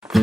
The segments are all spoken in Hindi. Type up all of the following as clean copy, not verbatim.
ठीक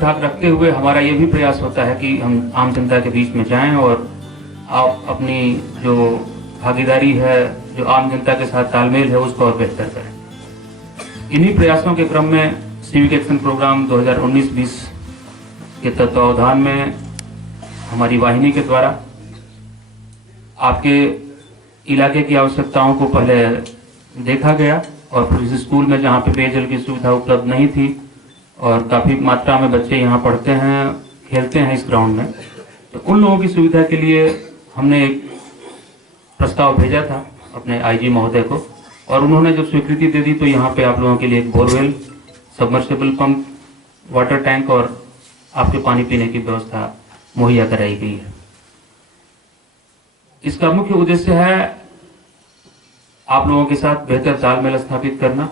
ठाक रखते हुए हमारा ये भी प्रयास होता है कि हम आम जनता के बीच में जाएं और आप अपनी जो भागीदारी है, जो आम जनता के साथ तालमेल है, उसको और बेहतर करें। इन्हीं प्रयासों के क्रम में सिविक एक्शन प्रोग्राम 2019-20 के तत्वावधान में हमारी वाहिनी के द्वारा आपके इलाके की आवश्यकताओं को पहले देखा गया और फिर इस स्कूल में जहाँ पे पेयजल की सुविधा उपलब्ध नहीं थी और काफ़ी मात्रा में बच्चे यहाँ पढ़ते हैं, खेलते हैं इस ग्राउंड में, तो उन लोगों की सुविधा के लिए हमने एक प्रस्ताव भेजा था अपने आईजी महोदय को और उन्होंने जब स्वीकृति दे दी तो यहाँ पे आप लोगों के लिए एक borewell, submersible pump, water tank और आपके पानी पीने की व्यवस्था मुहैया कराई गई है। इसका मुख्य उद्देश्य है आप लोगों के साथ बेहतर तालमेल स्थापित करना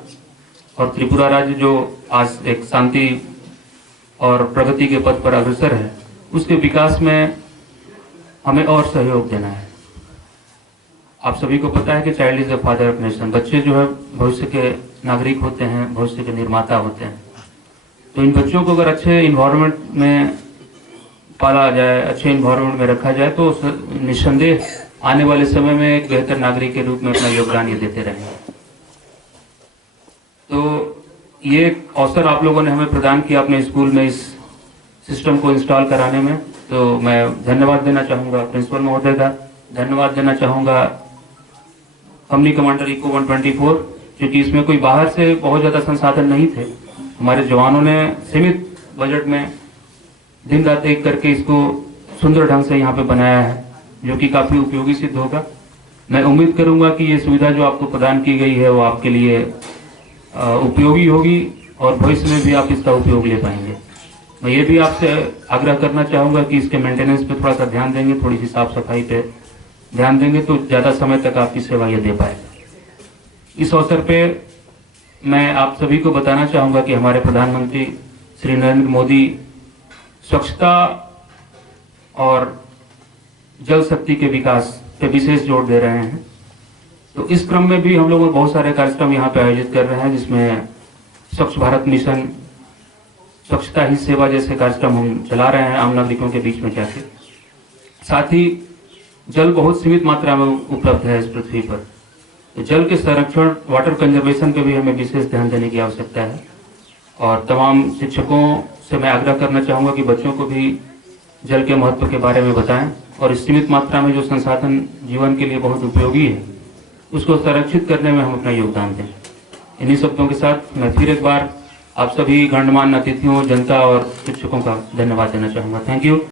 और त्रिपुरा राज्य जो आज एक शांति और प्रगति के पथ पर अग्रसर है, उसके विकास में हमें और सहयोग देना है। आप सभी को पता है कि child is the father of nation. बच्चे जो है भविष्य के नागरिक होते हैं, भविष्य के निर्माता होते हैं। तो इन बच्चों को अगर अच्छे इन्वायरमेंट में पाला जाए, अच्छे इन्वायरमेंट में रखा जाए तो निस्संदेह आने वाले समय में एक बेहतर नागरिक के रूप में अपना योगदान ये देते रहेंगे। तो ये अवसर आप लोगों ने हमें प्रदान किया अपने स्कूल में इस सिस्टम को इंस्टॉल कराने में, तो मैं धन्यवाद देना चाहूँगा प्रिंसिपल महोदय का, धन्यवाद देना चाहूँगा कंपनी कमांडर इको 124, क्योंकि इसमें कोई बाहर से बहुत ज़्यादा संसाधन नहीं थे। हमारे जवानों ने सीमित बजट में दिन रात एक करके इसको सुंदर ढंग से यहाँ पे बनाया है, जो कि काफ़ी उपयोगी सिद्ध होगा। मैं उम्मीद करूँगा कि ये सुविधा जो आपको प्रदान की गई है वो आपके लिए उपयोगी होगी और भविष्य में भी आप इसका उपयोग ले पाएंगे। मैं ये भी आपसे आग्रह करना चाहूँगा कि इसके मेंटेनेंस पे थोड़ा सा ध्यान देंगे, थोड़ी सी साफ सफाई पे ध्यान देंगे तो ज़्यादा समय तक आपकी सेवा ये दे पाएगा। इस अवसर पे मैं आप सभी को बताना चाहूँगा कि हमारे प्रधानमंत्री श्री नरेंद्र मोदी स्वच्छता और जल शक्ति के विकास पे विशेष जोर दे रहे हैं। तो इस क्रम में भी हम लोग बहुत सारे कार्यक्रम यहाँ पे आयोजित कर रहे हैं, जिसमें स्वच्छ भारत मिशन, स्वच्छता ही सेवा जैसे कार्यक्रम हम चला रहे हैं आम नागरिकों के बीच में जाके। साथ ही जल बहुत सीमित मात्रा में उपलब्ध है इस पृथ्वी पर, तो जल के संरक्षण, वाटर कंजर्वेशन पे भी हमें विशेष ध्यान देने की आवश्यकता है। और तमाम शिक्षकों से मैं आग्रह करना चाहूँगा कि बच्चों को भी जल के महत्व के बारे में बताएं और इस सीमित मात्रा में जो संसाधन जीवन के लिए बहुत उपयोगी है उसको संरक्षित करने में हम अपना योगदान दें। इन्हीं शब्दों के साथ मैं फिर एक बार आप सभी गणमान्य अतिथियों, जनता और शिक्षकों का धन्यवाद देना चाहूँगा। Thank you.